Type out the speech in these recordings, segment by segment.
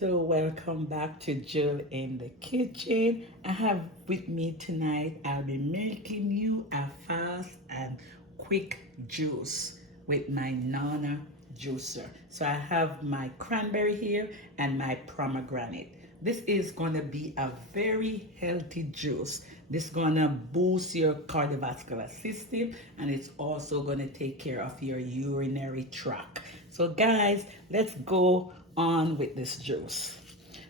So welcome back to Jill in the kitchen. I have with me tonight, I'll be making you a fast and quick juice with my Nana juicer. So I have my cranberry here and my pomegranate. This is gonna be a very healthy juice. This is gonna boost your cardiovascular system, and it's also gonna take care of your urinary tract. So guys, let's go on with this juice.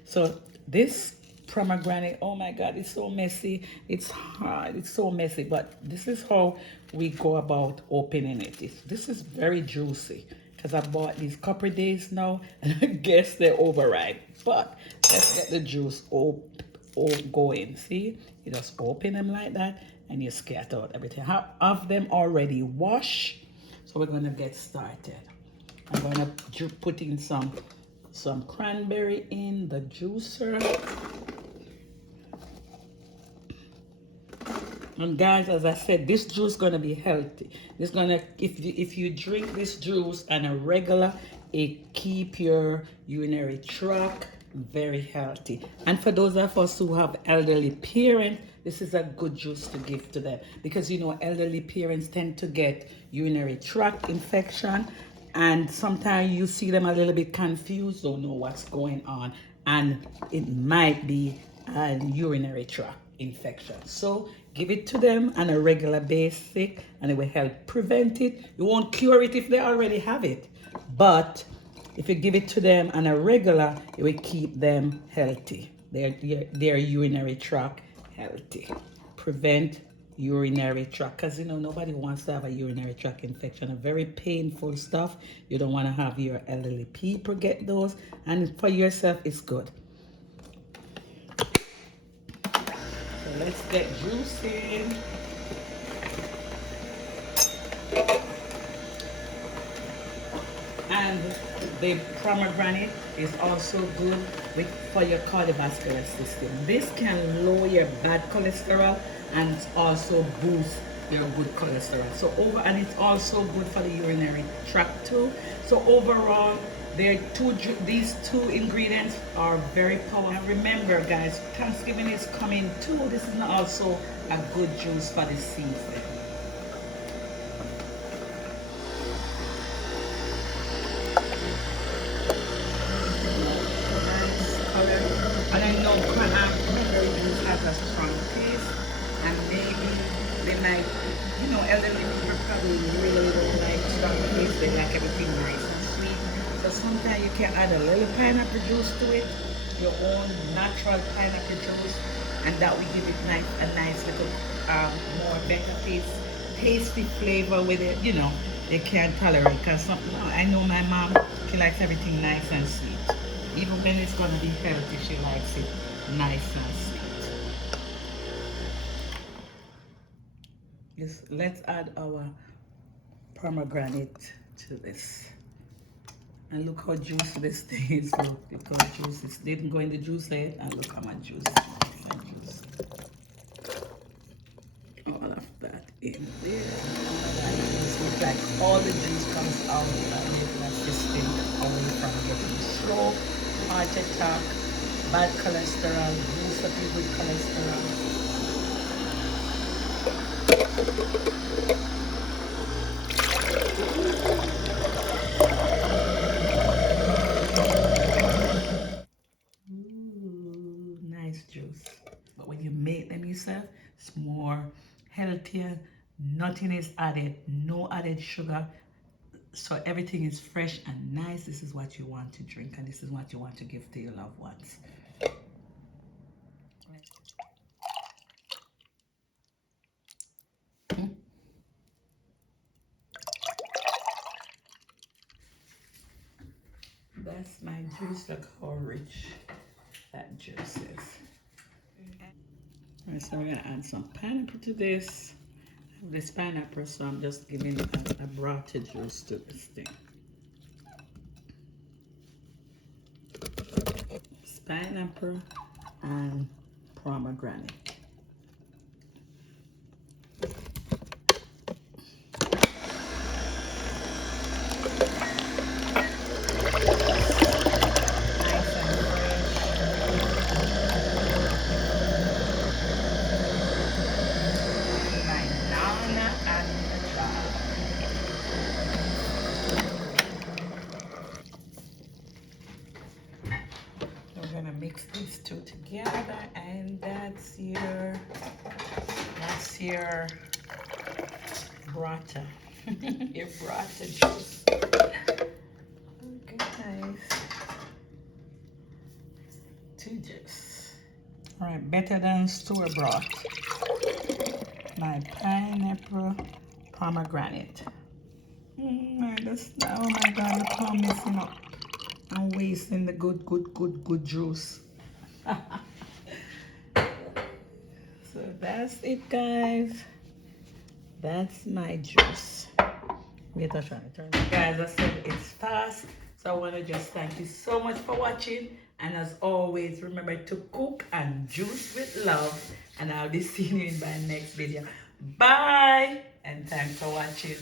So this pomegranate, oh my god, it's so messy, it's hard, it's so messy, but this is how we go about opening it. This is very juicy because I bought these couple days now and I guess they're overripe, but let's get the juice going. See, you just open them like that and you scatter out everything. I have them already washed, so we're gonna get started. I'm gonna put in some cranberry in the juicer. And guys, as I said, this juice is gonna be healthy. It's gonna, if you drink this juice on a regular, it keep your urinary tract very healthy. And for those of us who have elderly parents, this is a good juice to give to them, because you know elderly parents tend to get urinary tract infection, and sometimes you see them a little bit confused, don't know what's going on, and it might be a urinary tract infection. So give it to them on a regular basis and it will help prevent it. You won't cure it if they already have it, but if you give it to them on a regular, it will keep them healthy, their urinary tract healthy. Prevent urinary tract, because you know nobody wants to have a urinary tract infection, a very painful stuff. You don't want to have your elderly people get those, and for yourself it's good. So let's get juicing. And the pomegranate is also good for your cardiovascular system. This can lower your bad cholesterol and also boost your good cholesterol. So and it's also good for the urinary tract too. So overall, these two ingredients are very powerful. And remember guys, Thanksgiving is coming too. This is also a good juice for the season. And I know cranberry juice has a strong taste, and maybe they might, you know, elderly people probably really don't like strong taste. They like everything nice and sweet. So sometimes you can add a little pineapple juice to it, your own natural pineapple juice, and that will give it a nice little more better tasty flavor with it. You know, they can't tolerate, because I know my mom, she likes everything nice and sweet. Even when it's going to be healthy, she likes it nice and sweet. Let's add our pomegranate to this. And look how juicy this thing is. Look how juicy. It didn't go in the juice head, and look how much juice. All of that in there. It looks like all the juice comes out and making our system away from getting stroke, heart attack, bad cholesterol, boost up your good cholesterol. Ooh, nice juice. But when you make them yourself, it's more healthier. Nothing is added, no added sugar. So everything is fresh and nice. This is what you want to drink, and this is what you want to give to your loved ones. That's my juice. Look how rich that juice is. Alright, so we're gonna add some pineapple to this. This pineapple, so I'm just giving a broth juice to this thing. It's pineapple and pomegranate. Nice and gonna mix these two together, and that's your burrata. Your burrata juice. Okay, guys. To juice. All right, better than store bought. My pineapple pomegranate. Oh my God, look how I'm messing up. I'm wasting the good juice. So that's it, guys. That's my juice. Wait, I'll try to turn it. Guys, I said it's fast. So I want to just thank you so much for watching. And as always, remember to cook and juice with love. And I'll be seeing you in my next video. Bye. And thanks for watching.